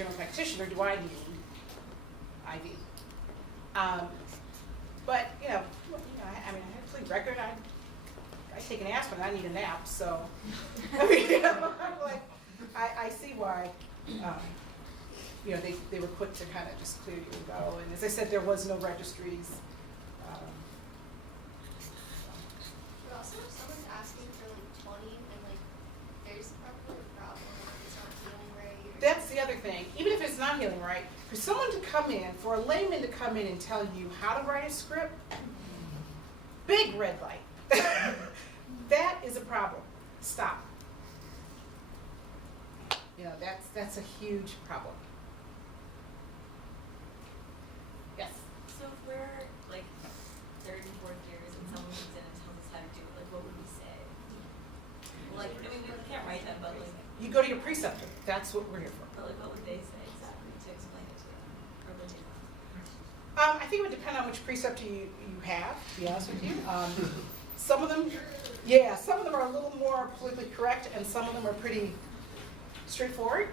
general practitioner, do I need IV? But I mean, I have a clean record. I take an aspirin. I need a nap. So, I mean, I'm like, I see why. They were quick to kind of just clear you and go. And as I said, there was no registries. But also, if someone's asking for like 20 and like there's probably a problem, like it's not healing right. That's the other thing. Even if it's not healing right, for someone to come in, for a layman to come in and tell you how to write a script, big red light. That is a problem. Stop. That's a huge problem. Yes. So if we're like third and fourth years and someone comes in and tells us how to do it, like what would we say? Like, I mean, we can't write that, but like. You go to your preceptor. That's what we're here for. But like, what would they say exactly to explain it to them? Or would they not? I think it would depend on which preceptor you have, to be honest with you. Some of them are a little more politically correct, and some of them are pretty straightforward.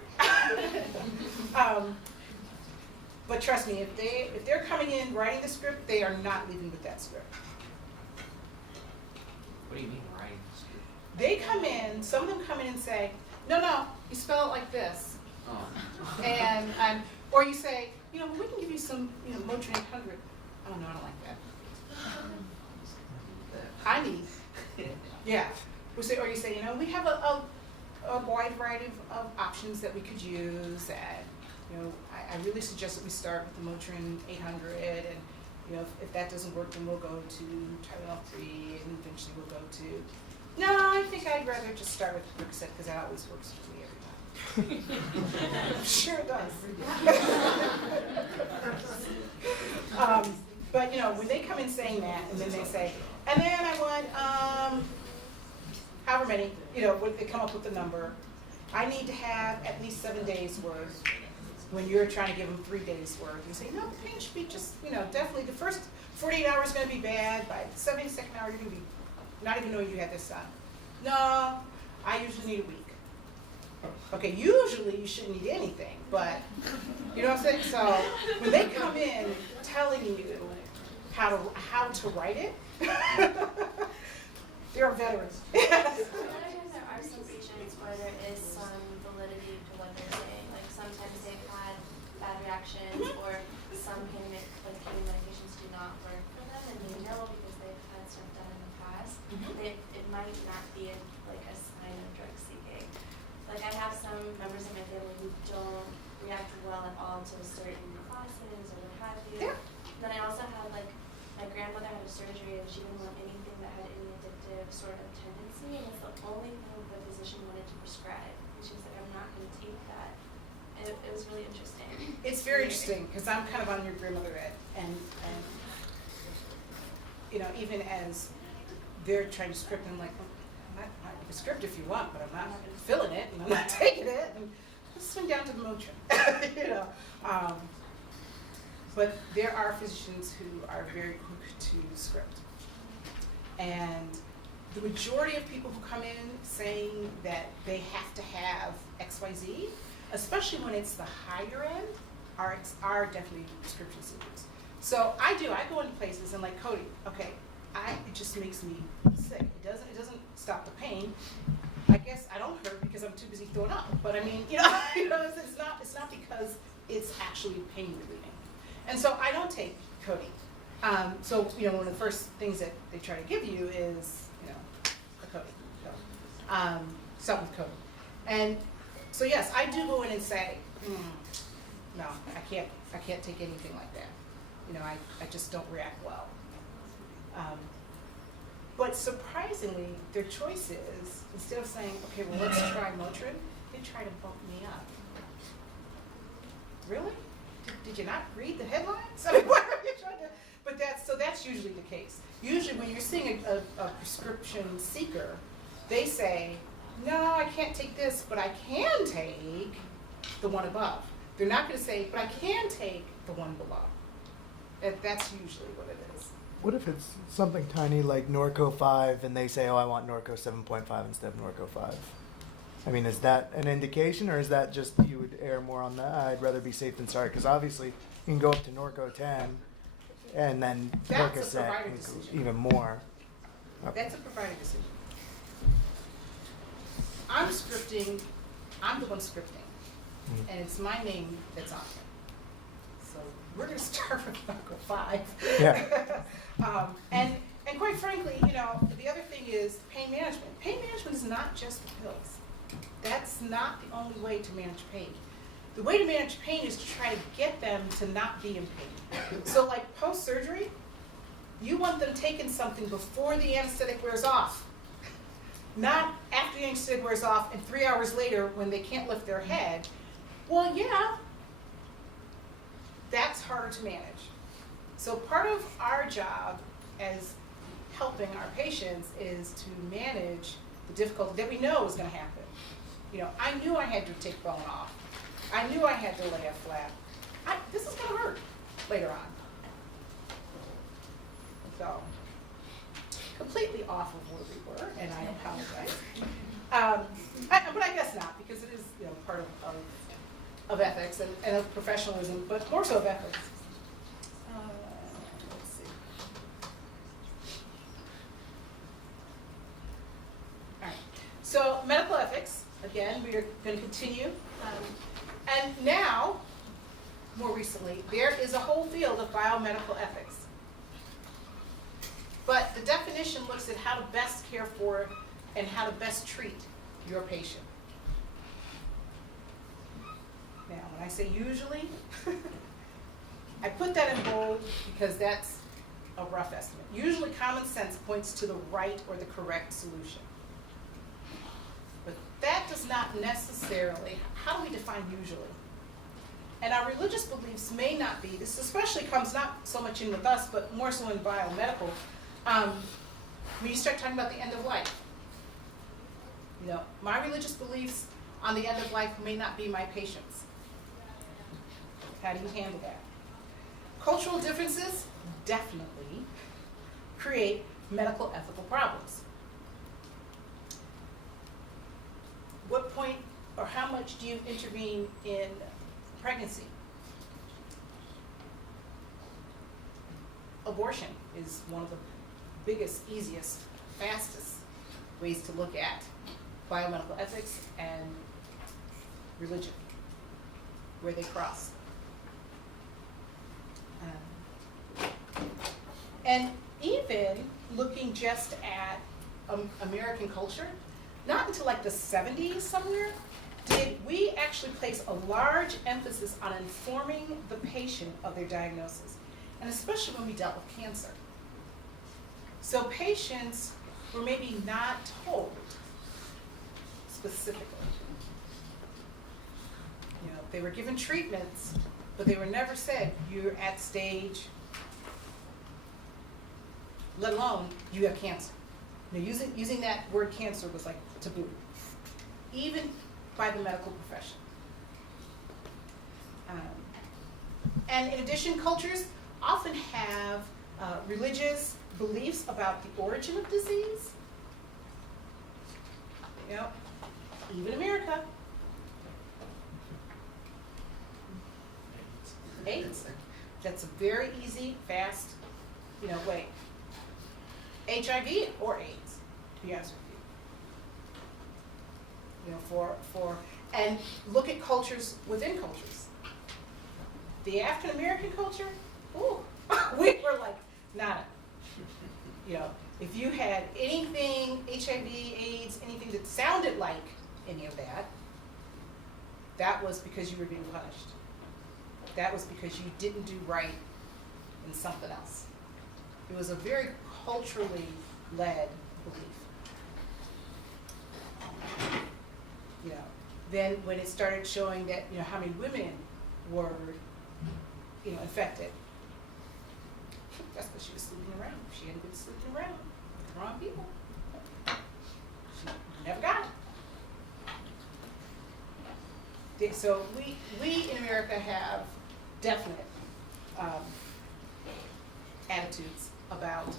But trust me, if they're coming in writing the script, they are not leaving with that script. What do you mean writing the script? They come in, some of them come in and say, no, you spell it like this. Oh. And or you say, we can give you some, Motrin 800. Oh no, I don't like that. I need. Yeah. Or you say, we have a wide variety of options that we could use, and I really suggest that we start with the Motrin 800, and if that doesn't work, then we'll go to Tylenol 3, and eventually we'll go to. No, I think I'd rather just start with Percocet because that always works for me every time. Sure it does. But when they come in saying that, and then they say, and then I want however many, when they come up with the number, I need to have at least 7 days worth. When you're trying to give them 3 days worth, you say, no, the pain should be just, definitely the first 48 hours is going to be bad. By the 72nd hour, you're going to be not even knowing you had this done. No, I usually need a week. Okay, usually you shouldn't need anything, but you know what I'm saying? So when they come in telling you how to write it, they're veterans. Sometimes there are some patients where there is some validity to what they're saying. Like sometimes they've had bad reactions, or some pain medications do not work for them, and they know because they've had stuff done in the past. It might not be a sign of drug seeking. Like I have some members of my family who don't react well at all to certain classes or what have you. Yeah. Then I also had my grandmother had a surgery and she didn't want anything that had any addictive sort of tendency, and it's the only thing the physician wanted to prescribe. And she was like, I'm not going to take that. And it was really interesting. It's very interesting because I'm kind of on your grandmother end, and even as they're trying to script, I'm like, well, I'm not script if you want, but I'm not filling it and I'm not taking it. And let's swing down to the Motrin, But there are physicians who are very quick to script, and the majority of people who come in saying that they have to have XYZ, especially when it's the higher end, are definitely prescription seekers. So I go into places and like Cody, okay, it just makes me sick. It doesn't stop the pain. I guess I don't hurt because I'm too busy throwing up. But I mean, it's not because it's actually pain relieving. And so I don't take Cody. So one of the first things that they try to give you is a Cody. So, something with Cody. And so yes, I do go in and say, no, I can't take anything like that. I just don't react well. But surprisingly, their choice is, instead of saying, okay, well, let's try Motrin, they try to bump me up. Really? Did you not read the headlines? I mean, what are you trying to? But that's usually the case. Usually when you're seeing a prescription seeker, they say, no, I can't take this, but I can take the one above. They're not going to say, but I can take the one below. That's usually what it is. What if it's something tiny like Norco 5 and they say, oh, I want Norco 7.5 instead of Norco 5? I mean, is that an indication, or is that just you would err more on the I'd rather be safe than sorry? Because obviously you can go up to Norco 10 and then That's a Percocet provider and decision. even more. Okay. That's a provider decision. I'm scripting, I'm the one scripting, Mhm. and it's my name that's on it. So we're gonna start with Article 5. Yeah. And quite frankly, you know, the other thing is pain management. Pain management is not just the pills. That's not the only way to manage pain. The way to manage pain is to try to get them to not be in pain. So like post-surgery, you want them taking something before the anesthetic wears off. Not after the anesthetic wears off and 3 hours later when they can't lift their head. Well, yeah, that's harder to manage. So part of our job as helping our patients is to manage the difficulty that we know is going to happen. You know, I knew I had to take bone off. I knew I had to lay a flap. This is going to hurt later on. So, completely off of where we were, and I apologize. But I guess not, because it is, you know, part of ethics and of professionalism, but more so of ethics. Let's see. All right. So medical ethics, again, we are going to continue. And now, more recently, there is a whole field of biomedical ethics. But the definition looks at how to best care for and how to best treat your patient. Now, when I say usually, I put that in bold because that's a rough estimate. Usually common sense points to the right or the correct solution. But that does not necessarily, how do we define usually? And our religious beliefs may not be, this especially comes not so much in with us, but more so in biomedical, when you start talking about the end of life. You know, my religious beliefs on the end of life may not be my patient's. How do you handle that? Cultural differences definitely create medical ethical problems. What point or how much do you intervene in pregnancy? Abortion is one of the biggest, easiest, fastest ways to look at biomedical ethics and religion, where they cross. And even looking just at American culture, not until like the 70s somewhere, did we actually place a large emphasis on informing the patient of their diagnosis, and especially when we dealt with cancer. So patients were maybe not told specifically. You know, they were given treatments, but they were never said, you're at stage, let alone you have cancer. You know, using that word cancer was like taboo, even by the medical profession. And in addition, cultures often have religious beliefs about the origin of disease. You know, even America. AIDS. That's a very easy, fast, you know, way. HIV or AIDS, to be honest with you. You know, and look at cultures within cultures. The African American culture, ooh, we were like, nada. You know, if you had anything, HIV, AIDS, anything that sounded like any of that, that was because you were being punished. That was because you didn't do right in something else. It was a very culturally led belief. You know, then when it started showing that, you know, how many women were, you know, infected, that's because she was sleeping around. She hadn't been sleeping around with the wrong people. She never got it. So we in America have definite attitudes about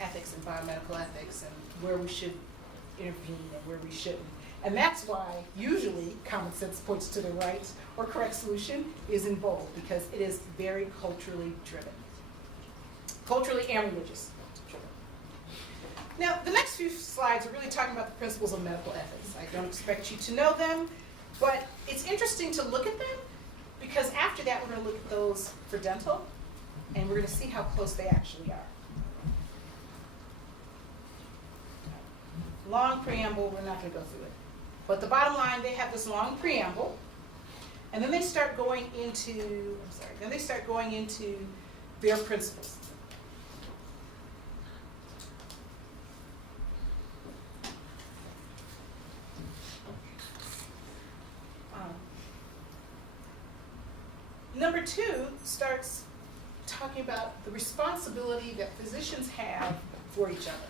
ethics and biomedical ethics and where we should intervene and where we shouldn't. And that's why usually common sense points to the right or correct solution is in bold, because it is very culturally driven. Culturally and religious driven. Now, the next few slides are really talking about the principles of medical ethics. I don't expect you to know them, but it's interesting to look at them, because after that we're going to look at those for dental, and we're going to see how close they actually are. Long preamble, we're not going to go through it. But the bottom line, they have this long preamble, and then they start going into, their principles. Number 2 starts talking about the responsibility that physicians have for each other.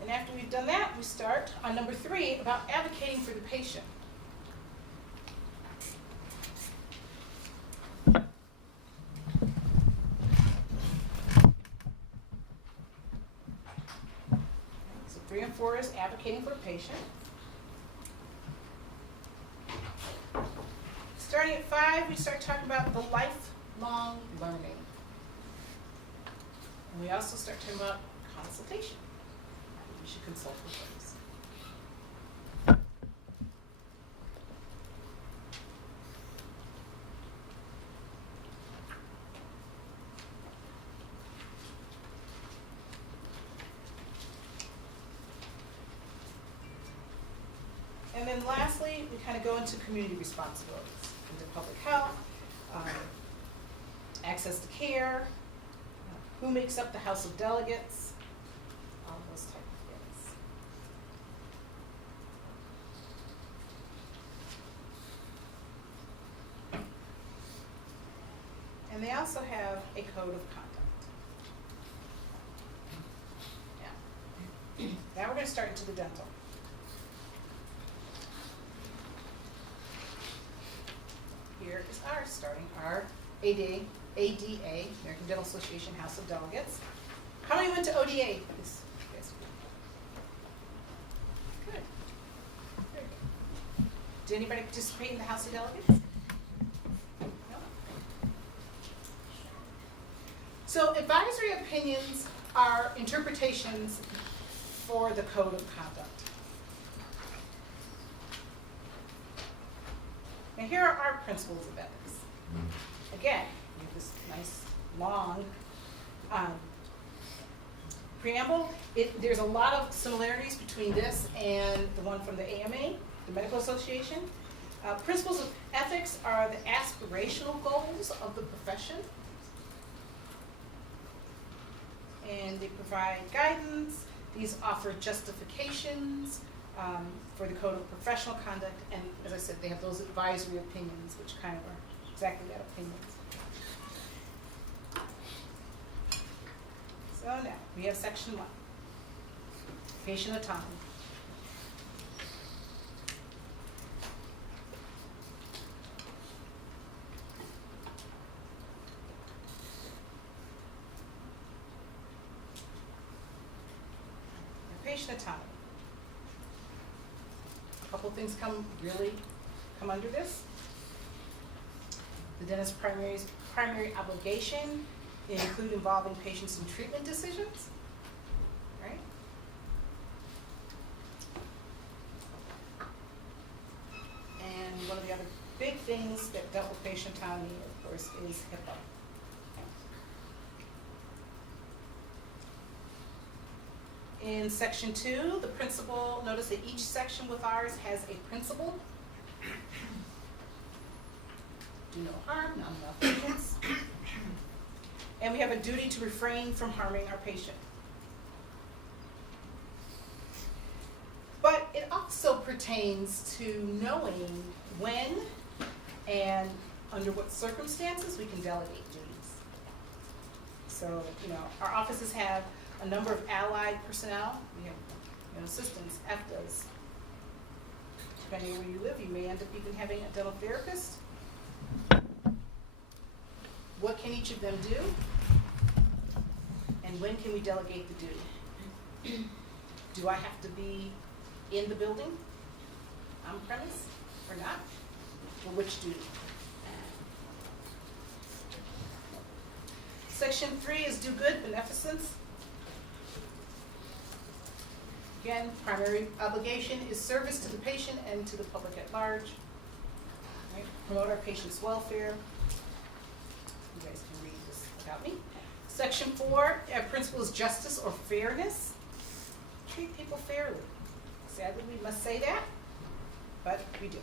And after we've done that, we start on number 3 about advocating for the patient. So 3 and 4 is advocating for the patient. Starting at 5, we start talking about the lifelong learning. And we also start talking about consultation. We should consult with those. And then lastly, we kind of go into community responsibilities, into public health, access to care, who makes up the House of Delegates, all those type of things. And they also have a code of conduct. Yeah. Now we're going to start into the dental. Here is our starting, our ADA, American Dental Association House of Delegates. How many went to ODA? Yes. Good. Very good. Did anybody participate in the House of Delegates? No? So advisory opinions are interpretations for the code of conduct. And here are our principles of ethics. Again, we have this nice long preamble. There's a lot of similarities between this and the one from the AMA, the Medical Association. Principles of ethics are the aspirational goals of the profession. And they provide guidance. These offer justifications for the code of professional conduct, and as I said, they have those advisory opinions, which kind of are exactly that, opinions. So now, we have section 1, patient autonomy. Patient autonomy. A couple things come under this. The dentist's primary obligation include involving patients in treatment decisions, right? And one of the other big things that dealt with patient autonomy, of course, is HIPAA. In section 2, the principle, notice that each section with ours has a principle. Do no harm, non-malfeasance. And we have a duty to refrain from harming our patient. But it also pertains to knowing when and under what circumstances we can delegate duties. So, our offices have a number of allied personnel. We have assistants, FDAs, depending on where you live, you may end up even having a dental therapist. What can each of them do? And when can we delegate the duty? Do I have to be in the building, on premise, or not? For which duty? Section 3 is do good, beneficence. Again, primary obligation is service to the patient and to the public at large. Right? Promote our patient's welfare. You guys can read this about me. Section 4, principle is justice or fairness. Treat people fairly. Sadly, we must say that, but we do.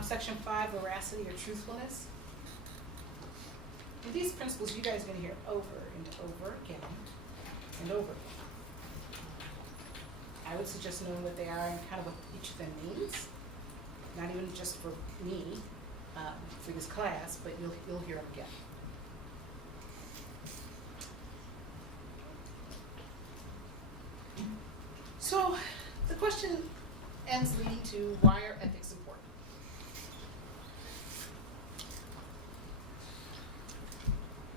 Section 5, veracity or truthfulness. And these principles you guys are going to hear over and over again and over again. I would suggest knowing what they are and kind of what each of them means. Not even just for me, for this class, but you'll hear them again. So the question ends leading to why are ethics important?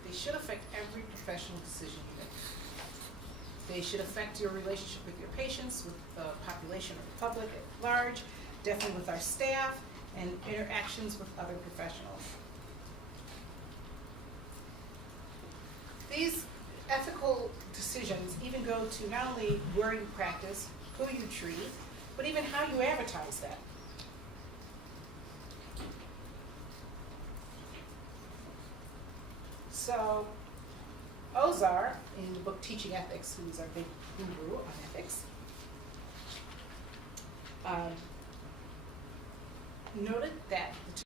They should affect every professional decision you make. They should affect your relationship with your patients, with the population or the public at large, definitely with our staff, and interactions with other professionals. These ethical decisions even go to not only where you practice, who you treat, but even how you advertise that. So, Ozar, in the book Teaching Ethics, who's our big guru on ethics, noted that the